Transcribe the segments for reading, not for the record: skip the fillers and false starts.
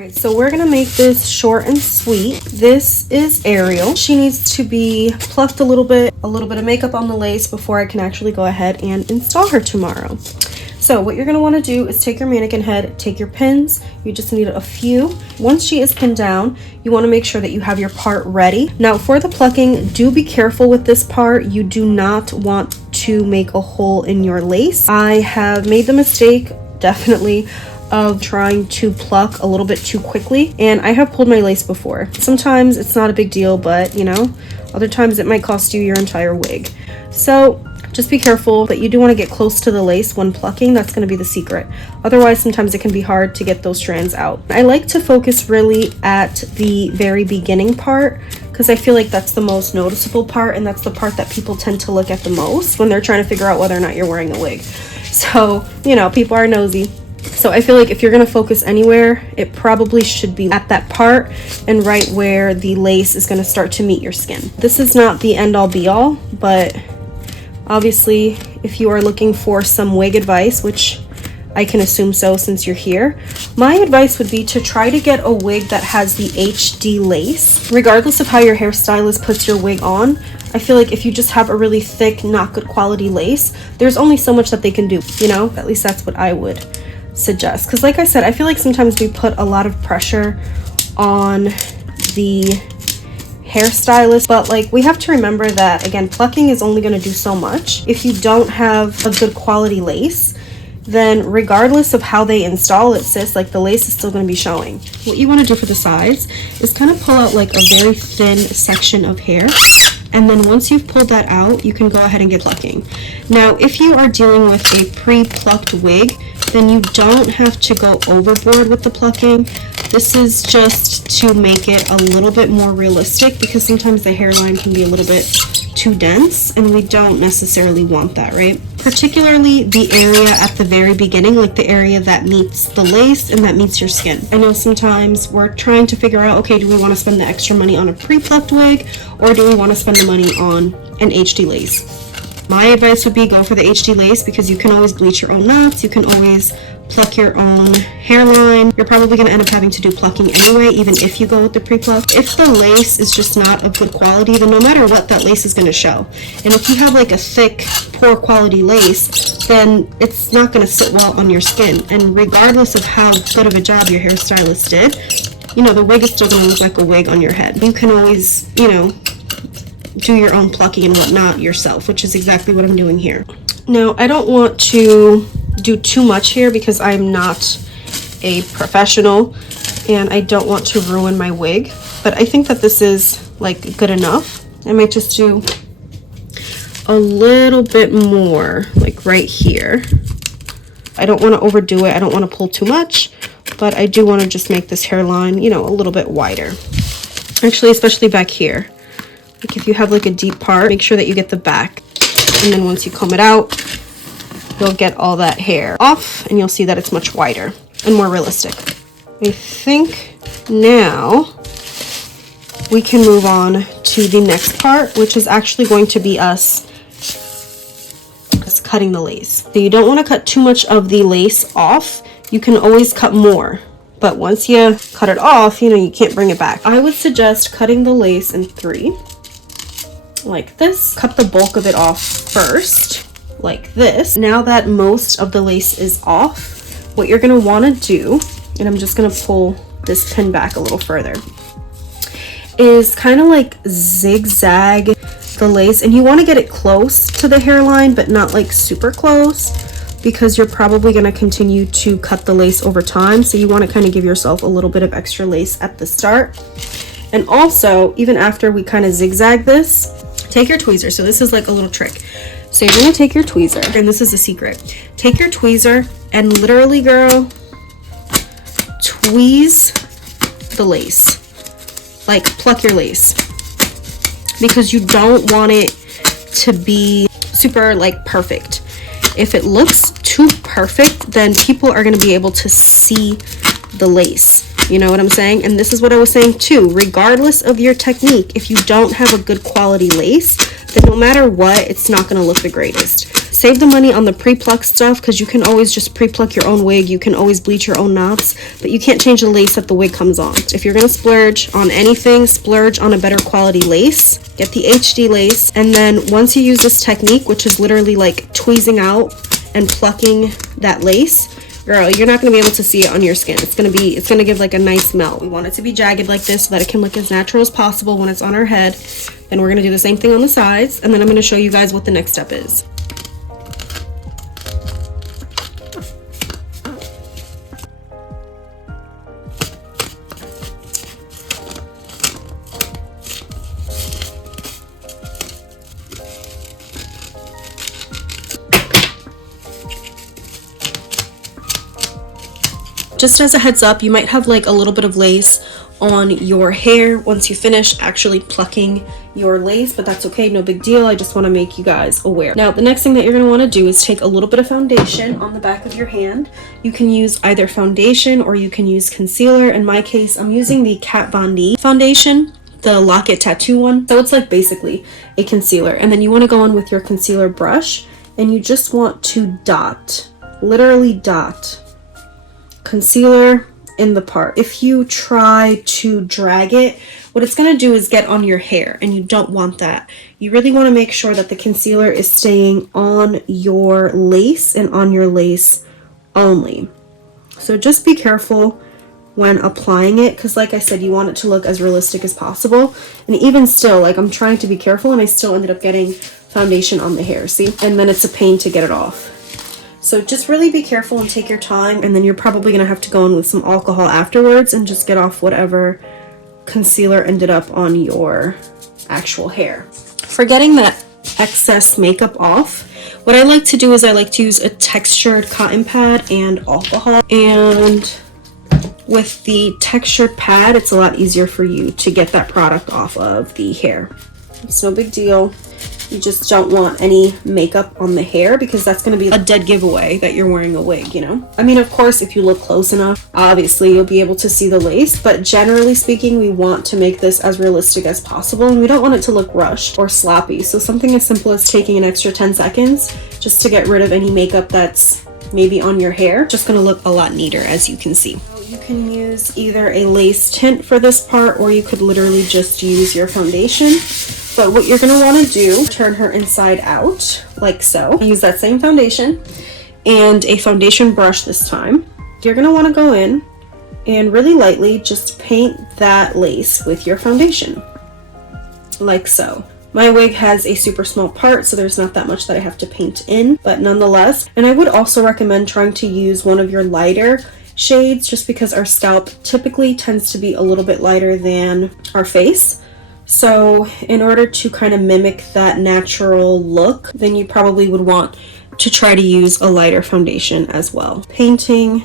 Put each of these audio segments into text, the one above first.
Alright, so we're gonna make this short and sweet. This is Ariel. She needs to be plucked a little bit of makeup on the lace before I can actually go ahead and install her tomorrow. So what you're gonna wanna do is take your mannequin head, take your pins, you just need a few. Once she is pinned down, you wanna make sure that you have your part ready. Now for the plucking, do be careful with this part. You do not want to make a hole in your lace. I have made the mistake, definitely, of trying to pluck a little bit too quickly, and I have pulled my lace before. Sometimes it's not a big deal, but you know, other times it might cost you your entire wig. So just be careful, but you do want to get close to the lace when plucking. That's going to be the secret. Otherwise, sometimes it can be hard to get those strands out. I like to focus really at the very beginning part because I feel like that's the most noticeable part, and that's the part that people tend to look at the most when they're trying to figure out whether or not you're wearing a wig. So, you know, people are nosy. So I feel like if you're going to focus anywhere, it probably should be at that part and right where the lace is going to start to meet your skin. This is not the end all be all, but obviously if you are looking for some wig advice, which I can assume so since you're here, my advice would be to try to get a wig that has the HD lace. Regardless of how your hairstylist puts your wig on, I feel like if you just have a really thick, not good quality lace, there's only so much that they can do, you know? At least that's what I would suggest, because like I said, I feel like sometimes we put a lot of pressure on the hairstylist, but like we have to remember that again, plucking is only going to do so much. If you don't have a good quality lace, then regardless of how they install it, sis, like the lace is still going to be showing. What you want to do for the sides is kind of pull out like a very thin section of hair, and then once you've pulled that out, you can go ahead and get plucking. Now if you are dealing with a pre-plucked wig, then you don't have to go overboard with the plucking. This is just to make it a little bit more realistic, because sometimes the hairline can be a little bit too dense and we don't necessarily want that, right? Particularly the area at the very beginning, like the area that meets the lace and that meets your skin. I know sometimes we're trying to figure out, okay, do we want to spend the extra money on a pre-plucked wig, or do we want to spend the money on an HD lace? My advice would be go for the HD lace, because you can always bleach your own knots, you can always pluck your own hairline. You're probably going to end up having to do plucking anyway, even if you go with the pre-pluck. If the lace is just not of good quality, then no matter what, that lace is going to show. And if you have like a thick, poor quality lace, then it's not going to sit well on your skin. And regardless of how good of a job your hairstylist did, you know, the wig is still going to look like a wig on your head. You can always, you know, do your own plucking and whatnot yourself, which is exactly what I'm doing here. Now, I don't want to do too much here because I'm not a professional and I don't want to ruin my wig, but I think that this is like good enough. I might just do a little bit more, like right here. I don't want to overdo it. I don't want to pull too much, but I do want to just make this hairline, you know, a little bit wider. Actually, especially back here. Like if you have like a deep part, make sure that you get the back. And then once you comb it out, you'll get all that hair off and you'll see that it's much wider and more realistic. I think now we can move on to the next part, which is actually going to be us just cutting the lace. So you don't want to cut too much of the lace off. You can always cut more, but once you cut it off, you know, you can't bring it back. I would suggest cutting the lace in 3. Like this. Cut the bulk of it off first, like this. Now that most of the lace is off, what you're going to want to do, and I'm just going to pull this pin back a little further, is kind of like zigzag the lace, and you want to get it close to the hairline but not like super close, because you're probably going to continue to cut the lace over time, so you want to kind of give yourself a little bit of extra lace at the start. And also, even after we kind of zigzag this, take your tweezer. So this is like a little trick. So you're going to take your tweezer, and this is a secret. Take your tweezer and literally, girl, tweeze the lace. Like pluck your lace. Because you don't want it to be super like perfect. If it looks too perfect, then people are going to be able to see the lace. You know what I'm saying? And this is what I was saying too. Regardless of your technique, if you don't have a good quality lace, then no matter what, it's not going to look the greatest. Save the money on the pre-pluck stuff because you can always just pre-pluck your own wig. You can always bleach your own knots, but you can't change the lace that the wig comes on. If you're gonna splurge on anything, splurge on a better quality lace. Get the HD lace, and then once you use this technique, which is literally like tweezing out and plucking that lace, girl, you're not going to be able to see it on your skin. It's going to give like a nice melt. We want it to be jagged like this so that it can look as natural as possible when it's on our head. Then we're going to do the same thing on the sides, and then I'm going to show you guys what the next step is. Just as a heads up, you might have like a little bit of lace on your hair once you finish actually plucking your lace, but that's okay, no big deal. I just want to make you guys aware. Now, the next thing that you're going to want to do is take a little bit of foundation on the back of your hand. You can use either foundation or you can use concealer. In my case, I'm using the Kat Von D foundation, the Lock-It Tattoo one. So it's like basically a concealer. And then you want to go on with your concealer brush and you just want to dot, literally dot concealer in the part. If you try to drag it, what it's going to do is get on your hair, and you don't want that. You really want to make sure that the concealer is staying on your lace and on your lace only. So just be careful when applying it, because like I said, you want it to look as realistic as possible. And even still, like, I'm trying to be careful and I still ended up getting foundation on the hair, see? And then it's a pain to get it off. So just really be careful and take your time, and then you're probably going to have to go in with some alcohol afterwards and just get off whatever concealer ended up on your actual hair. For getting that excess makeup off, what I like to do is I like to use a textured cotton pad and alcohol, and with the textured pad it's a lot easier for you to get that product off of the hair. It's no big deal. You just don't want any makeup on the hair because that's going to be a dead giveaway that you're wearing a wig, you know? I mean, of course, if you look close enough, obviously you'll be able to see the lace, but generally speaking, we want to make this as realistic as possible, and we don't want it to look rushed or sloppy. So something as simple as taking an extra 10 seconds just to get rid of any makeup that's maybe on your hair, just going to look a lot neater, as you can see. You can use either a lace tint for this part, or you could literally just use your foundation. But what you're going to want to do, turn her inside out like so. Use that same foundation and a foundation brush this time. You're going to want to go in and really lightly just paint that lace with your foundation like so. My wig has a super small part, so there's not that much that I have to paint in, but nonetheless. And I would also recommend trying to use one of your lighter shades just because our scalp typically tends to be a little bit lighter than our face. So in order to kind of mimic that natural look, then you probably would want to try to use a lighter foundation as well. Painting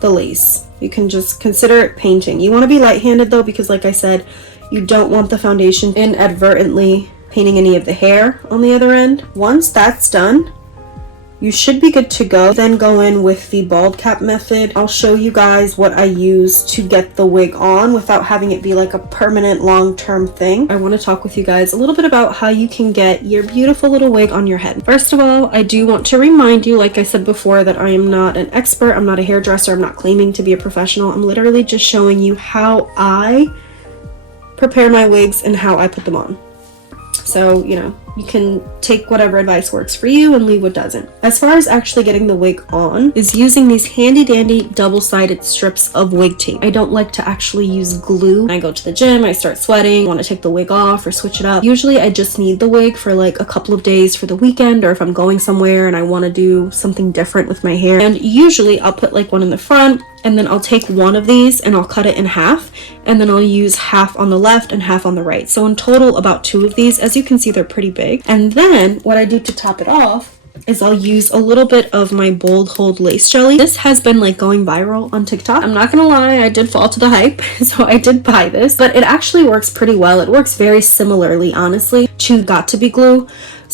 the lace. You can just consider it painting. You want to be light-handed though, because like I said, you don't want the foundation inadvertently painting any of the hair on the other end. Once that's done, you should be good to go. Then go in with the bald cap method. I'll show you guys what I use to get the wig on without having it be like a permanent long-term thing. I want to talk with you guys a little bit about how you can get your beautiful little wig on your head. First of all, I do want to remind you, like I said before, that I am not an expert. I'm not a hairdresser. I'm not claiming to be a professional. I'm literally just showing you how I prepare my wigs and how I put them on. So, you know, you can take whatever advice works for you and leave what doesn't. As far as actually getting the wig on is using these handy dandy double-sided strips of wig tape. I don't like to actually use glue. When I go to the gym, I start sweating, want to take the wig off or switch it up. Usually I just need the wig for like a couple of days for the weekend, or if I'm going somewhere and I want to do something different with my hair. And usually I'll put like one in the front, and then I'll take one of these and I'll cut it in half, and then I'll use half on the left and half on the right. So in total about 2 of these. As you can see, they're pretty big. And then what I do to top it off is I'll use a little bit of my Bold Hold Lace Jelly. This has been like going viral on TikTok. I'm not gonna lie, I did fall to the hype, so I did buy this, but it actually works pretty well. It works very similarly, honestly, to Got To Be glue.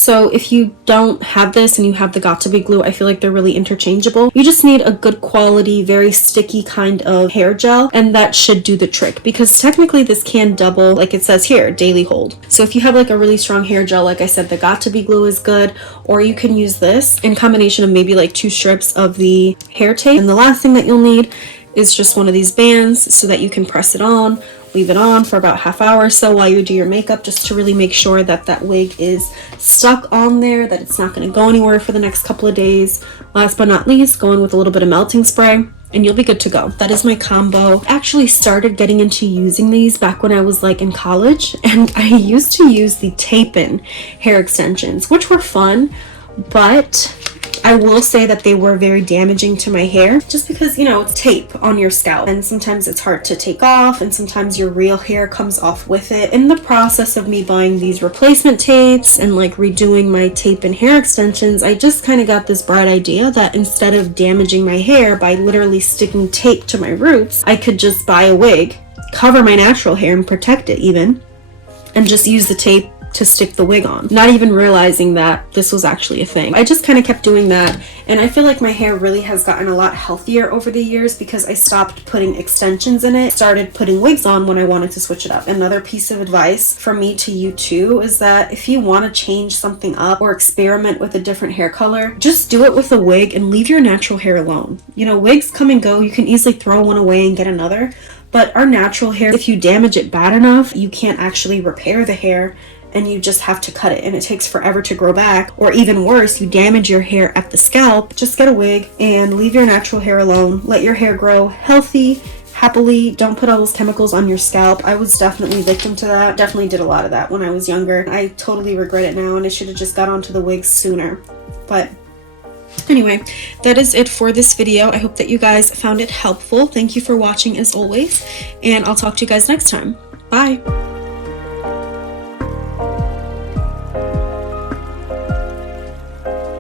So if you don't have this and you have the Got2b glue, I feel like they're really interchangeable. You just need a good quality, very sticky kind of hair gel, and that should do the trick, because technically this can double, like it says here, daily hold. So if you have like a really strong hair gel, like I said, the Got2b glue is good, or you can use this in combination of maybe like 2 strips of the hair tape. And the last thing that you'll need is just one of these bands so that you can press it on, leave it on for about half hour or so while you do your makeup, just to really make sure that that wig is stuck on there, that it's not going to go anywhere for the next couple of days. Last but not least, go in with a little bit of melting spray and you'll be good to go. That is my combo. I actually started getting into using these back when I was like in college, and I used to use the tape-in hair extensions, which were fun, but I will say that they were very damaging to my hair, just because, you know, it's tape on your scalp and sometimes it's hard to take off, and sometimes your real hair comes off with it. In the process of me buying these replacement tapes and like redoing my tape and hair extensions, I just kind of got this bright idea that instead of damaging my hair by literally sticking tape to my roots, I could just buy a wig, cover my natural hair and protect it even, and just use the tape to stick the wig on, not even realizing that this was actually a thing. I just kind of kept doing that, and I feel like my hair really has gotten a lot healthier over the years because I stopped putting extensions in it, started putting wigs on when I wanted to switch it up. Another piece of advice from me to you too is that if you want to change something up or experiment with a different hair color, just do it with a wig and leave your natural hair alone. You know, wigs come and go, you can easily throw one away and get another, but our natural hair, if you damage it bad enough, you can't actually repair the hair, and you just have to cut it, and it takes forever to grow back. Or even worse, you damage your hair at the scalp. Just get a wig and leave your natural hair alone. Let your hair grow healthy, happily. Don't put all those chemicals on your scalp. I was definitely victim to that. Definitely did a lot of that when I was younger. I totally regret it now, and I should have just got onto the wigs sooner. But anyway, that is it for this video. I hope that you guys found it helpful. Thank you for watching as always, and I'll talk to you guys next time. Bye.